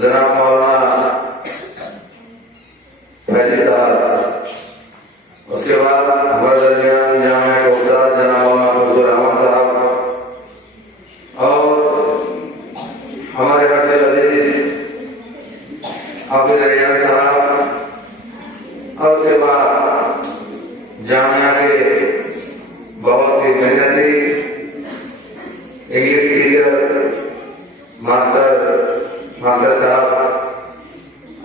جناب مولانا فیض صاحب، اس کے بعد ہمارے درمیان جامعہ کے استاد جناب مولانا فضل الرحمان صاحب اور ہمارے حضرت عزیز حافظ ریاض صاحب، اور اس کے بعد جامعہ کے بہت ہی محنتی انگلش ٹیچر ماسٹر صاحب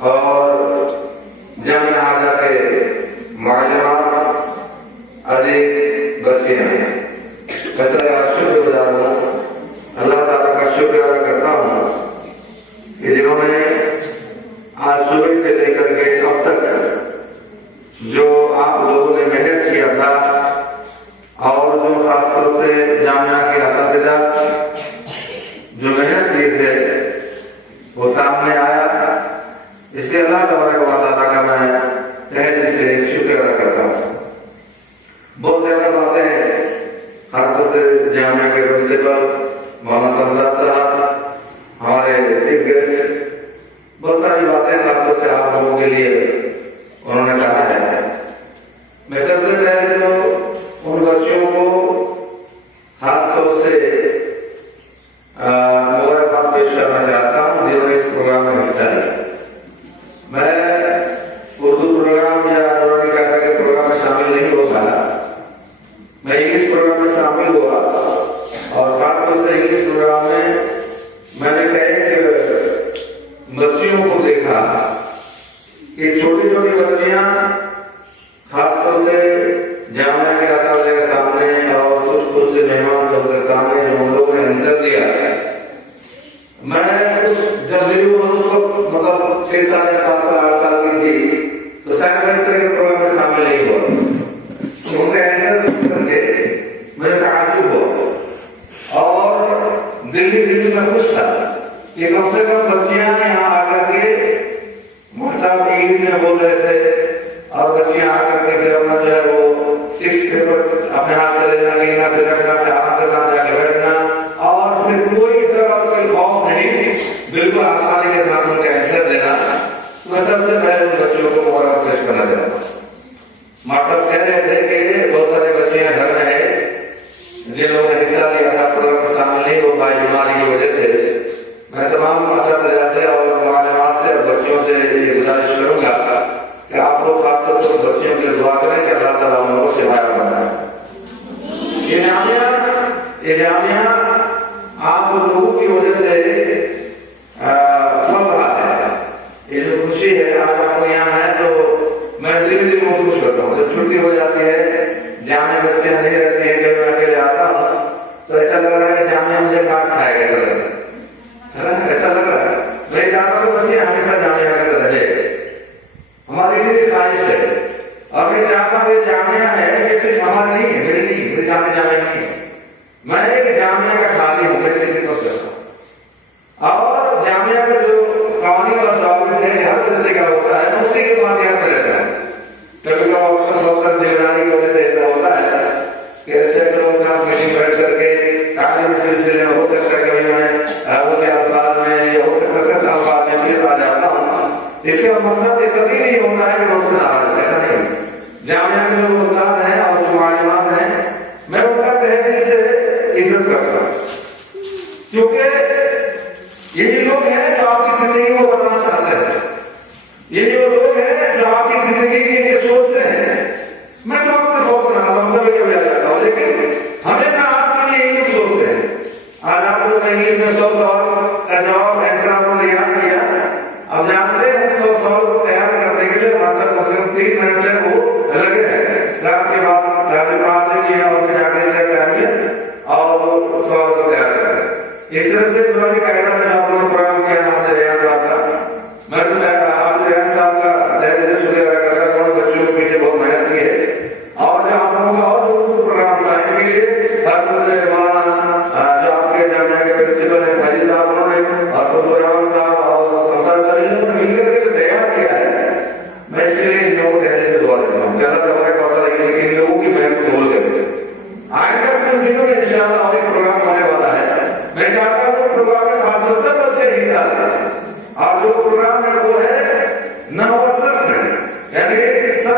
اور جامعہ ہاضہ کے معلومات عزیز بچے ہیں، میں سب کا شکر گزار ہوں، اللہ تعالیٰ کا شکر ادا کرتا ہوں کہ جنہوں نے آج صبح سے لے کر کے اب تک جو آپ لوگوں نے محنت کیا تھا اور جو خاص طور سے جامعہ کے اساتذہ جو محنت کیے تھے وہ سامنے آیا، اس لیے اللہ تبارک و تعالیٰ کا میں تہہ دل سے شکر ادا کرتا ہوں۔ بہت زیادہ باتیں خاص طور سے جامعہ کے پرنسپل مولانا سمزاد صاحب، ہمارے چیف گیسٹ، بہت ساری باتیں خاص طور سے آپ لوگوں کے لیے انہوں نے کہا ہے۔ میں سب سے پہلے تو ان بچوں کو خاص طور سے مبارکباد پیش کرنا چاہتا ہوں جنہوں نے اس پروگرام میں حصہ لیا۔ میں اردو پروگرام یا نورانی قاعدہ کے پروگرام میں شامل نہیں ہوتا، میں انگلش پروگرام میں شامل ہوا اور خاص طور سے انگلش پروگرام میں نے کئی بچیوں کو دیکھا کہ چھوٹی چھوٹی بچیاں خاص طور سے جامعہ کے اساتذہ کے سامنے اور کچھ سے مہمان سب کے سامنے جو ہم لوگوں نے آنسر دیا، میں جب میری عمر اس وقت مطلب 6 سال یا 7 سال 8 سال کی تھی تو شاید میں اس طرح کے پروگرام میں شامل نہیں ہوا، ان کے آنسر سن کر کے مجھے تعجب ہوا اور دل میں خوش تھا کہ کم سے کم بچیاں یہاں آ کر کے صاحب انگلش میں بول رہے تھے اور بچیاں آ کر کے پھر اپنا جو ہے وہ 6 پیپر اپنے ہاتھ سے لینا لکھنا پھر رکھنا پھر آپ کے ساتھ جا کے بیٹھنا اور پھر کوئی طرح کوئی خوف نہیں، بالکل آسانی کے ساتھ ان کے آنسر دینا۔ میں سب سے پہلے ان بچوں کو مبارک پیش کرنا چاہتا ہوں۔ ماسٹر کہہ رہے تھے کہ بہت سارے بچیاں گھر میں ہیں جن لوگوں نے حصہ لیا تھا پروگرام میں شامل نہیں ہو پائے بیماری کی وجہ سے۔ میں تمام اساتذہ سے اور معلومات سے اور بچوں سے یہ گزارش کروں گا کہ آپ لوگ خاص طور سے بچیوں کے لیے دعا کریں کہ اللہ تعالیٰ ان کو شفا بنائے۔ یہ جامعہ آپ لوگوں کی وجہ سے پھل رہا ہے، یہ جو خوشی ہے آج آپ کو یہاں ہے تو میں دل محسوس کرتا ہوں۔ جب چھٹی ہو جاتی ہے جامعہ بچے نہیں رہتے ہیں، جب میں اکیلے آتا ہوں تو ایسا لگ رہا ہے کہ جامعہ مجھے کاٹ کھائے گا، ایسا لگ رہا ہے۔ میں چاہتا ہوں بچے ہمیشہ جامعہ کے اندر رہے، ہماری یہ خواہش ہے اور میں چاہتا ہوں یہ جامعہ ہے یہ صرف ہمارا نہیں ہے، میری نہیں، میری جامعہ نہیں ہے، میں ایک جامعہ کا خالی ہوں، میں صرف خدمت کرتا ہوں اور جامعہ کا جو قوانین اور ضوابط ہے ہر طرح کا ہوتا ہے اسی کے ماتحت میں رہتا ہے۔ کبھی کبھی ذمہ داری کی وجہ سے ایسا ہوتا ہے کہ ایسے لوگوں کے ساتھ میٹنگ بیٹھ کر کے تعلیمی سلسلے میں ہو سکتا ہے کبھی میں وہ کے الفاظ میں یا ہو سکتا ہے کچھ الفاظ میں پھر آ جاتا ہوں، اس کا مقصد یہ کبھی نہیں ہوتا ہے کہ میں سنا آ جاتا، ایسا نہیں۔ جامعہ کے جو استاد ہیں اور جو معلومات ہیں میں ان کا تہہ دل سے عزت کرتا ہوں، کیونکہ یہی لوگ ہیں جو آپ کی زندگی کو بنانا چاہتے ہیں، یہ جو لوگ ہیں جو آپ کی زندگی کے لیے سوچتے ہیں۔ میں ڈاکٹر بہت بناتا ہوں، کبھی کبھی آ جاتا ہوں، لیکن ہمیشہ آپ کے لیے یہی سوچتے ہیں۔ آج آپ کو انگلش میں 100 سوال کا جواب ایسا آپ نے یاد کیا، اب جانتے ہیں 100 سوال کو تیار کرنے کے لیے مثلاً 3 منٹ سے وہ لگے ہیں، رات کے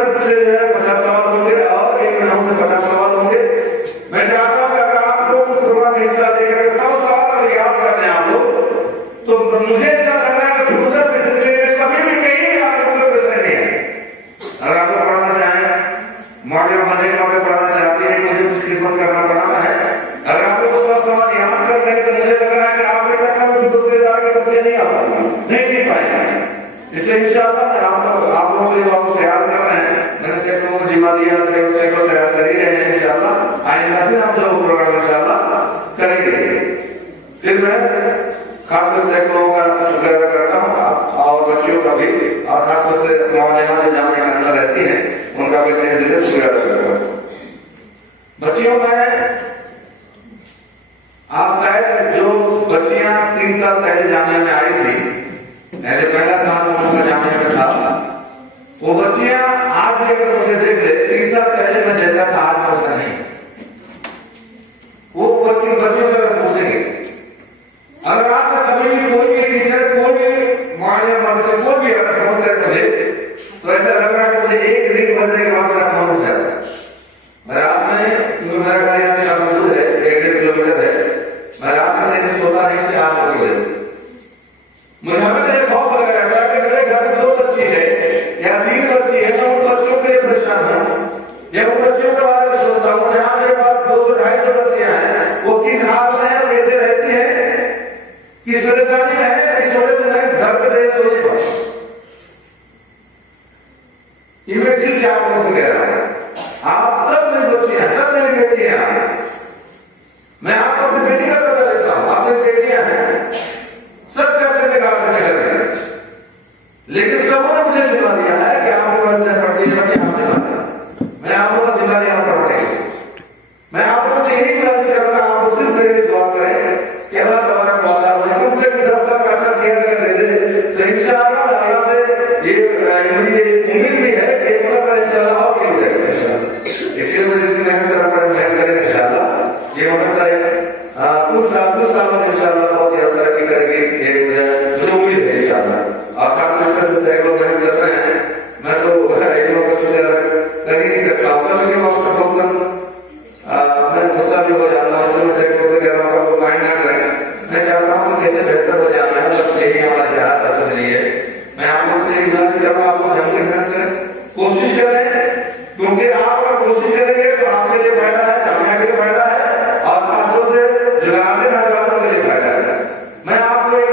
طرف سے 50 سوال ہوں گے اور ایک راؤنڈ میں 50 سوال ہوں گے. میں چاہتا ہوں کہ اگر آپ لوگ پروگرام میں حصہ لے کر 100 سوال اگر یاد کرتے ہیں آپ لوگ تو مجھے ایسا لگ رہا ہے کہ فیوچر میں زندگی میں کبھی بھی کہیں بھی آپ لوگ کو پریشانی نہیں ہے. اگر آپ لوگ پڑھنا چاہیں ماڈل بننے کا پڑھنا چاہتے ہیں مجھے کچھ خدمت کرنا پڑنا ہے. اگر آپ کو 100 سوال یاد کرتے ہیں تو مجھے لگ رہا ہے کہ آپ کے تک دوسرے ادارے کے بچے نہیں آ پائیں گے, نہیں مل پائیں گے. اس لیے انشاءاللہ آپ لوگوں کے لیے وقت تیار کر رہے ہیں. میں نے سیکٹروں کو ذمہ دیا سیکٹر تیار کر ہی رہے ہیں. انشاءاللہ آئندہ بھی ہم لوگ پروگرام انشاءاللہ کریں گے. پھر میں خاص طور سے سیکٹروں کا شکریہ ادا کرتا ہوں اور بچیوں کا بھی, اور خاص طور سے معلمات جو جامعہ کے اندر رہتی ہیں ان کا بھی میں دل سے شکریہ ادا کرتا ہوں. بچیوں میں آپ شاید جو بچیاں 3 سال پہلے جامعہ میں آئی تھی, میرے پہلا سال ان کا جامعہ میں تھا, وہ بچیاں آج لے کر مجھے دیکھ لے 3 سال پہلے میں جیسا تھا آج میں ویسا نہیں. وہ بچوں سے پوچھیں گے اگر آپ نے کبھی بھی کوئی بھی ٹیچر کوئی بھی معلم سے کوئی بھی اگر فون کرے مجھے تو ایسا لگ رہا ہے کہ مجھے ایک رنگ بجنے کے بعد میرا فون اٹھ جاتا ہے. میں آپ نے کیونکہ میرا گھر یہاں سے موجود ہے 1-1.5 کلومیٹر ہے, میں آپ کے صحیح سے سوتا نہیں سے آپ کی وجہ سے مجھے ہمیشہ یہ خوف لگا رہتا ہے کہ میرے گھر میں 2 بچی ہے یا 3 بچی ہے, میں ان بچوں کے لیے پریشان ہوں یا ان بچوں کے بارے میں سوچتا ہوں جہاں میرے پاس 200-250 بچیاں ہیں وہ کس حال میں ہیں, کیسے رہتی ہیں, کس پریشانی میں ہے, اس وجہ سے میں گھر پہ صحیح سو نہیں پاتا. یہ میں دل سے آپ لوگوں کو کہہ رہا ہوں, آپ سب میری بچیاں سب میری بیٹیاں ہیں. میں آپ کو اپنی بیٹی کا پتہ دیتا ہوں, آپ میری بیٹیاں ہیں, سب کے اپنے کام سے کر رہے ہیں, لیکن سب نے مجھے ذمہ دیا ہے کہ آپ کو بس پڑھتی ہے بچے آپ ذمہ دیا, میں آپ کو ذمہ دیا پڑھنے کی. میں آپ کو یہی گزارش کروں گا آپ صرف میرے لیے دعا کریں کہ اللہ تبارک و تعالیٰ کم سے کم 10 لاکھ کا شیئر کر دے دے تو انشاءاللہ اللہ سے یہ امید بھی ہے کہ ایک مسئلہ انشاءاللہ اور کیا جائے گا انشاءاللہ. اس لیے مجھے اتنی محنت کریں انشاءاللہ یہ مسئلہ کچھ سالوں میں انشاءاللہ بہت زیادہ ترقی کرے گی, مجھے امید ہے انشاءاللہ. اور خاص طور سے سیکٹر محنت کر رہے ہیں, میں تو علم کا شکریہ کر ہی نہیں سکتا ہوں کبھی بھی وقت بہت میں غصہ بھی ہو جاتا ہوں. اس سیکٹر سے کہہ رہا ہوں مائنڈ نہ کریں, میں چاہتا ہوں کہ کیسے بہتر ہو جانا ہے, بس یہی ہمارا جہاد ہے. اس لیے میں آپ لوگ سے گزارش کروں گا آپ کو جم کے محنت کریں, کوشش کریں, کیونکہ آپ اگر کوشش کریں گے تو آپ کے لیے فائدہ ہے, جامعہ کے لیے فائدہ ہے اور خاص طور سے جگانے والوں کے لیے فائدہ ہے. میں آپ کو ایک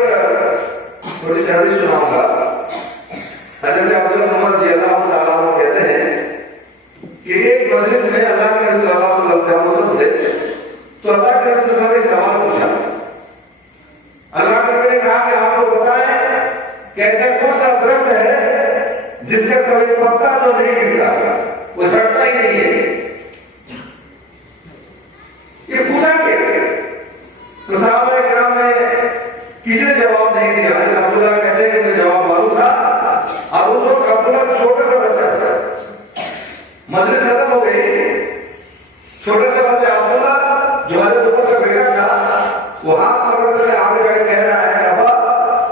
چھوٹی سی حدیث سناؤں گا. حضرت عبداللہ رضی اللہ تعالیٰ عنہ کہتے ہیں کہ ایک مجلس میں اللہ کے رسول اللہ صلی اللہ علیہ وسلم تھے, تو اللہ کے رسول اللہ نے سوال پوچھا. اللہ کے نبی نے کہا کہ آپ کو بتائیں کہ ایسا کون سا درخت ہے جس کا کبھی پتا تو نہیں ملتا, وہ جھڑتا ہی نہیں ہے. یہ پوچھا کہ تو صحابہ کرام نے کسی نے جواب نہیں دیا. عبداللہ کہتے ہیں کہ مجھے جواب معلوم تھا, اور اس وقت عبداللہ چھوٹا سا بچہ تھا, مجلس ختم ہو گئی, چھوٹا سا بچہ عبداللہ جو حضرت عمر کا بیٹا تھا وہ ہاتھ پکڑ کر آگے جا کے کہہ رہا ہے کہ ابا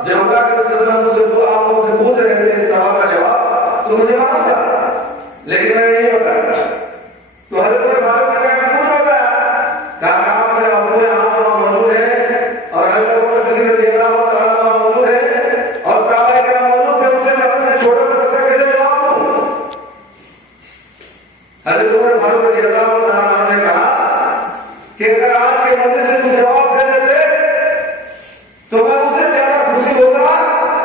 جب اللہ کے رسول اللہ سے آپ مجھ سے پوچھ رہے تھے اس سوال کا جواب تو مجھے معلوم تھا لیکن میں نے نہیں بتایا. تو حضرت عمر فاروق نے کہا کہ کیوں نہیں بتایا؟ کہا آپ میرے ابو یہاں موجود ہیں اور حضرت عمر صدیق رضی اللہ تعالیٰ عنہ موجود ہیں اور صحابہ کرام موجود ہیں, مجھے سمجھ چھوٹا سا بچہ کیسے جواب دوں؟ حضرت عمر فاروق رضی اللہ تعالیٰ عنہ نے کہا کہ اگر آج کے مجلس میں تو جواب دے دیتے تو میں اس سے زیادہ خوشی ہوگا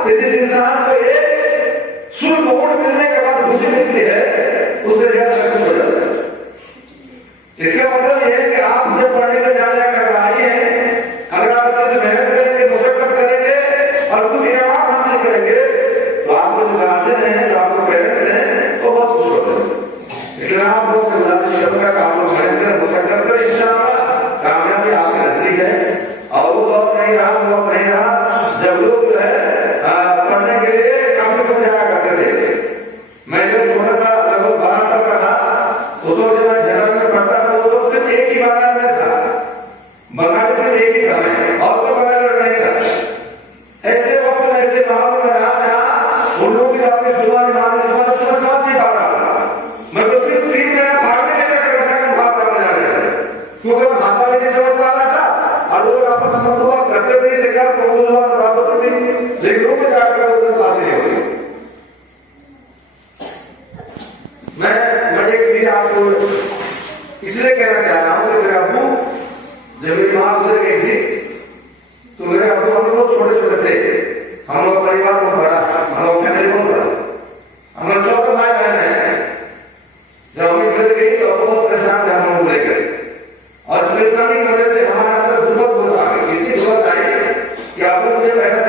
کہ جس انسان کو ایک سن موڑ ملنے کے بعد خوشی ملتی ہے اس سے زیادہ خوش ہو جاتا ہے. اس کا مطلب یہ ہے کہ آپ جب پڑھنے کا جامعہ کر رہے ہیں, اگر آپ اچھے سے محنت کریں گے, مشقت کریں گے اور کچھ انعامات حاصل کریں گے تو آپ کو جو گارجن ہیں, جو آپ کو پیرنٹس ہیں, وہ بہت خوش ہوتے ہیں. اس لیے آپ لوگ سے گزارش کروں گا کہ آپ لوگ محنت کریں, مشقت کریں, انشاءاللہ کامیابی آپ کے نزدیک ہے. اور وہ وقت نہیں رہا جب لوگ جو ہے پڑھنے کے لیے کافی کچھ جایا کرتے تھے. میں جو چھوٹا سا لگ بھگ 12 سال کا تھا اس وقت جب میں جنرل میں پڑھتا تھا وہ صرف ایک ہی مکان میں تھا, مکان صرف ایک ہی تھا اور کوئی مکان نہیں تھا. ایسے وقت میں ایسے ماحول میں رہا جہاں ان لوگوں کی اپنی زبان سمجھ نہیں پا رہا, ایک چیز آپ کو اس لیے کہنا چاہ رہا ہوں کہ میرے ابو جب میری ماں گزر گئی تھی تو میرے ابو ہم لوگ چھوٹے چھوٹے تھے، ہم لوگ پریوار بہت بڑا، ہم لوگ فیملی بہت بڑا، ہم لوگ 14 بھائی بہن ہیں۔ جب امی گزر گئی تو ابو بہت پریشان تھے ہم لوگ لے کر، اور اس پریشانی کی وجہ سے ہمارا اندر غربت بہت آ گئی، اتنی غربت آئی کہ ابو مجھے پیسہ